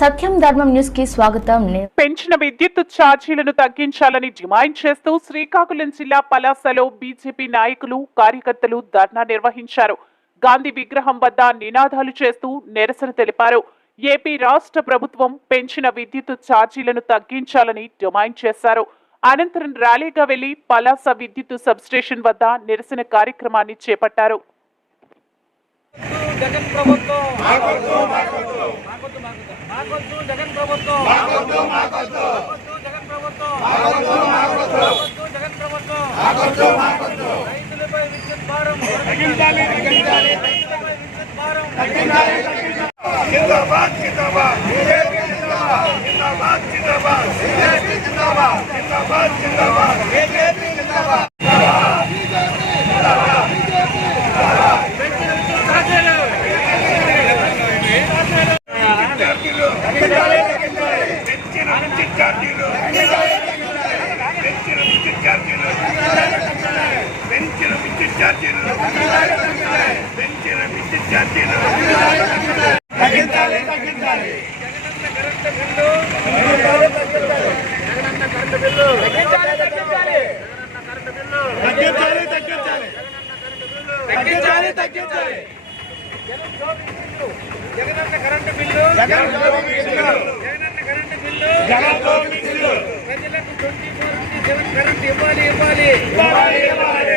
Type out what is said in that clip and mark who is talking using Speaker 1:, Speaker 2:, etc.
Speaker 1: సత్యం ధర్మం న్యూస్కి స్వాగతం.
Speaker 2: పెంచిన విద్యుత్ ఛార్జీలను తగ్గించాలని డిమాండ్ చేస్తూ శ్రీకాకుళం జిల్లా పలాసలో బీజేపీ నాయకులు కార్యకర్తలు ధర్నా నిర్వహించారు. గాంధీ విగ్రహం వద్ద నినాదాలు చేస్తూ నిరసన తెలిపారు. ఏపీ రాష్ట్ర ప్రభుత్వం పెంచిన విద్యుత్ ఛార్జీలను తగ్గించాలని డిమాండ్ చేశారు. అనంతరం ర్యాలీగా వెళ్ళి పలాస విద్యుత్ సబ్స్టేషన్ వద్ద నిరసన కార్యక్రమాన్ని చేపట్టారు.
Speaker 3: జగన్ ప్రభుత్వం. మాకొద్దు మాకొద్దు మాకొద్దు. మాకొద్దు జగన్ ప్రభుత్వం. మాకొద్దు మాకొద్దు. జగన్ ప్రభుత్వం. మాకొద్దు. మాకొద్దు జగన్ ప్రభుత్వం. మాకొద్దు మాకొద్దు. రైతులపై విద్యుత్ భారం. తగ్గించాలి తగ్గించాలి. రైతులపై విద్యుత్ భారం.
Speaker 4: ఛార్జీలు పెంచిన విద్యుత్ ఛార్జీలు పెంచిన విద్యుత్ ఛార్జీలు పెంచిన విద్యుత్ ఛార్జీలు తగ్గించాలి తగ్గించాలి తగ్గించాలి తగ్గించాలి
Speaker 3: తగ్గించాలి తగ్గించాలి Jagananna current bill.
Speaker 4: Jagan current ఇవ్వాలి ఇవ్వాలి. ఇవ్వాలి ఇవ్వాలి.